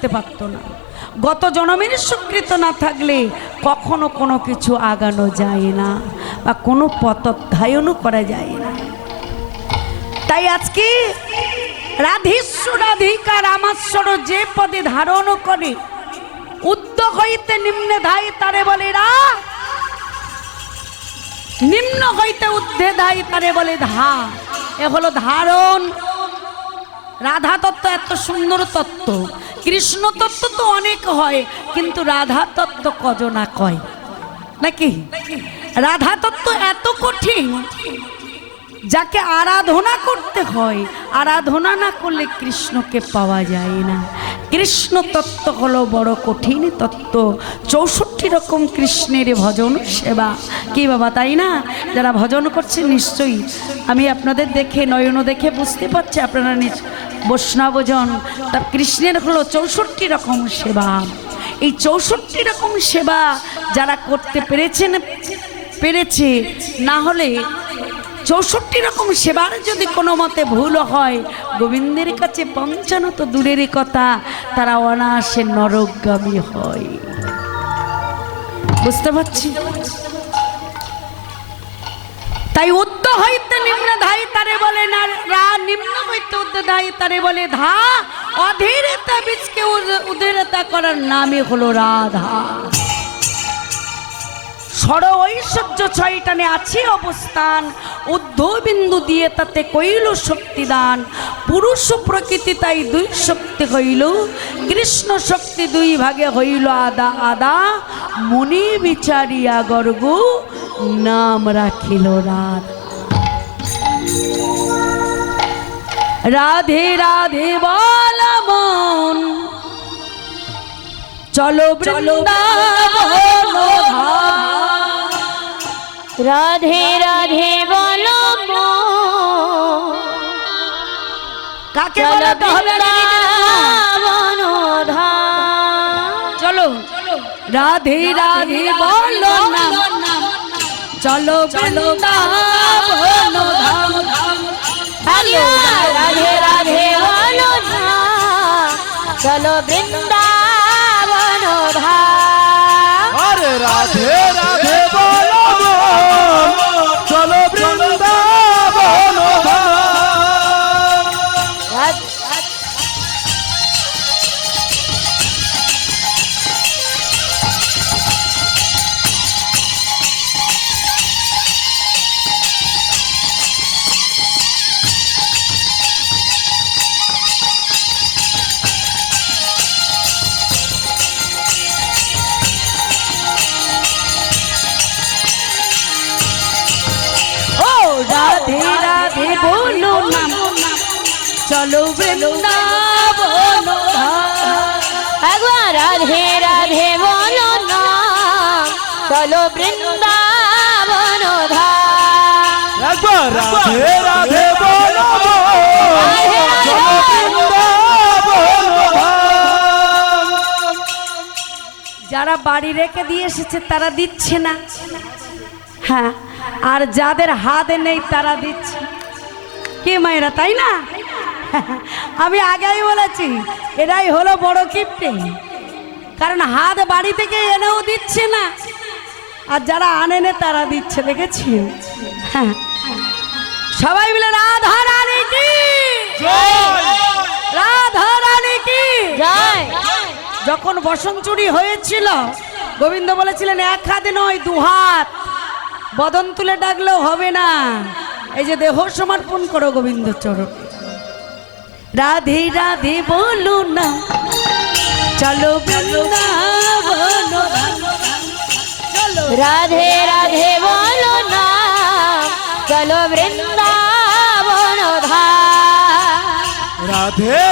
করতে পারতো না। গত জন্মের স্বীকৃত না থাকলে কখনো কোনো কিছু আগানো যায় না বা কোনো পথধ্যায়নও করা যায় না। তাই আজকে রাধীশ্বরাধিকা রামাশ্বর যে পদে ধারণ করে উদ্যোগ হইতে নিম্নে ধাই তারে বলে রা। নিম্ন হইতে উদ্ধে ধাই তারে বলে ধা। এ হলো ধারণ। রাধা তত্ত্ব, এত সুন্দর তত্ত্ব। কৃষ্ণ তত্ত্ব তো অনেক হয়, কিন্তু রাধা তত্ত্ব কজনা কয়? নাকি? রাধা তত্ত্ব এত কঠিন, যাকে আরাধনা করতে হয়, আরাধনা না করলে কৃষ্ণকে পাওয়া যায় না। কৃষ্ণ তত্ত্ব হলো বড় কঠিন তত্ত্ব। চৌষট্টি রকম কৃষ্ণের ভজন সেবা। কি বাবা, তাই না? যারা ভজন করছে নিশ্চয়ই। আমি আপনাদের দেখে নয়ন দেখে বুঝতে পারছি, আপনারা নিজ বৈষ্ণবজন, তার কৃষ্ণের হলো চৌষট্টি রকম সেবা। এই চৌষট্টি রকম সেবা যারা করতে পেরেছেন, পেরেছে, না হলে চৌষট্টি রকম সেবার যদি কোনো মতে ভুল হয়, গোবিন্দের কাছে পৌঁছানো তো দূরেরই কথা, তারা অনায়াসে নরকগামী হয়। বুঝতে পারছি? তাই উদ্য হইতে নিম্ন ধাই তারে নিম্ন হইতে তারে বলে, ধা, অধীরতা বীজকে উদ- উদীরতা করার নামই হলো রাধা। সর ঐশ্বর্য ছয়টানে আছে অবস্থান বিন্দু দিয়ে তাতে কইল শক্তিদান পুরুষ প্রকৃতি তাই দুই শক্তি হইল, কৃষ্ণ শক্তি দুই ভাগে হইল আদা আদা মুনি বিচারিয়া গর্গ নাম রাখিল রাধা। রাধে রাধে বল মন। চলো বৃন্দাবন। রাধে রাধে বলো। কাকে চলো বলাতে হবে না? বৃন্দাবন চলো। রাধে রাধে বলো চলো বৃন্দাবন বৃন্দাবন রাধে রাধে। চলো বৃন্দাবন। একবার রাধে রাধে বলো না চলো বৃন্দাবন একবার রাধে রাধে বলো চলো বৃন্দাবন ধাম। যারা বাড়ি রেখে দিয়ে এসেছে তারা দিচ্ছে না। হ্যাঁ আর যাদের হাতে নেই তারা দিচ্ছে। কি মায়েরা তাই না? আমি আগেই বলেছি এটাই হলো বড় কিপ্টে। কারণ হাত বাড়ি থেকে এনেও দিচ্ছে না। আর যারা আনেনে তারা দিচ্ছে দেখেছি? হ্যাঁ। সবাই মিলে রাধা রানী কি? রাধা রানী কি? যখন বসন্তচুরি হয়েছিল গোবিন্দ বলেছিলেন এক হাতে নয় দু হাত বদন তুলে ডাকলেও হবে না। এই যে দেহ সমর্পণ করো গোবিন্দ চরণ। রাধে রাধে বলো না চলো। চলো রাধে রাধে বলো না চলো বৃন্দাবন রাধে